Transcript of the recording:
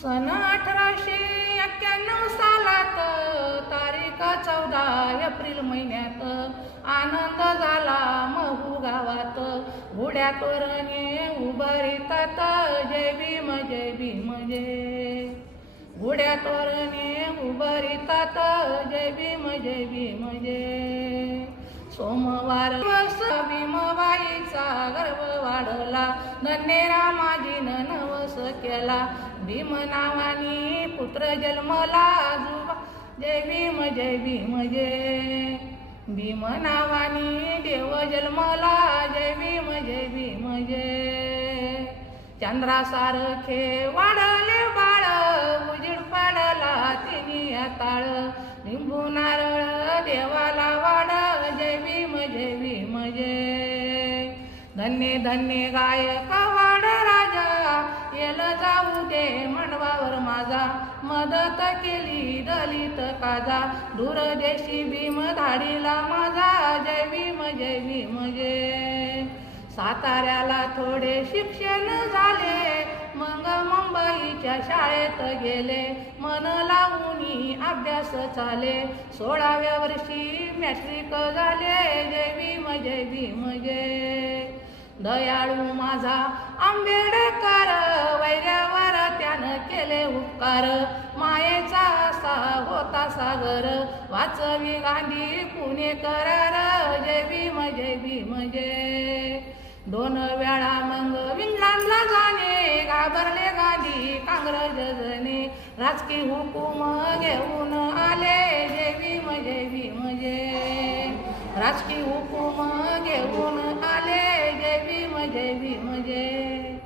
सन 1891 सालात तारीख 14 एप्रिल महिन्यात आनंद झाला महू गावात. घोड्या तोरणे उभारितात जय भीम जय भीम जय. घोड्या तोरणे उभारितात जय भीम जय भीम जय. सोमवार भीमबाईचा गर्भ वाढला धन्य रामाजीनं नवस केला. भीम नावानी पुत्र जन्मला जय भीम जय भीम जय. भीम नावानी देव जन्मला जय भीम जय भीम जय. चंद्रासारखे वाढले बाळ उजीड पाडला तिनी ताळ. लिंबू नारळ देवाला वाढ जय भीम जय भीम जय. धन्य धन्य गायक वाड राजा येल जाऊ दे मांडवावर माझा. मदत केली दलित काजा दूरदेशी भीम धाडीला माझा जय भीम जय भीम जय. साताऱ्याला थोडे शिक्षण झाले मग मुंबईच्या शाळेत गेले. मन लावूनी अभ्यास चाले 16व्या वर्षी मॅट्रिक झाले जय भीम जय भीम जय. दयाळू माझा आंबेडकर वैऱ्यावर त्यानं केले उपकार. मायेचा असा होता सागर वाचवी गांधी पुणेकर जय भीम जय भीम जय. 2 वेळा मग इंग्लंडला जाणे घाबरले गांधी काँग्रेसने. राजकीय हुकूम घेऊन आले जय भीम जय भीम जय. राजकीय हुकूम घेऊन आले जय भीम जय भीम जय.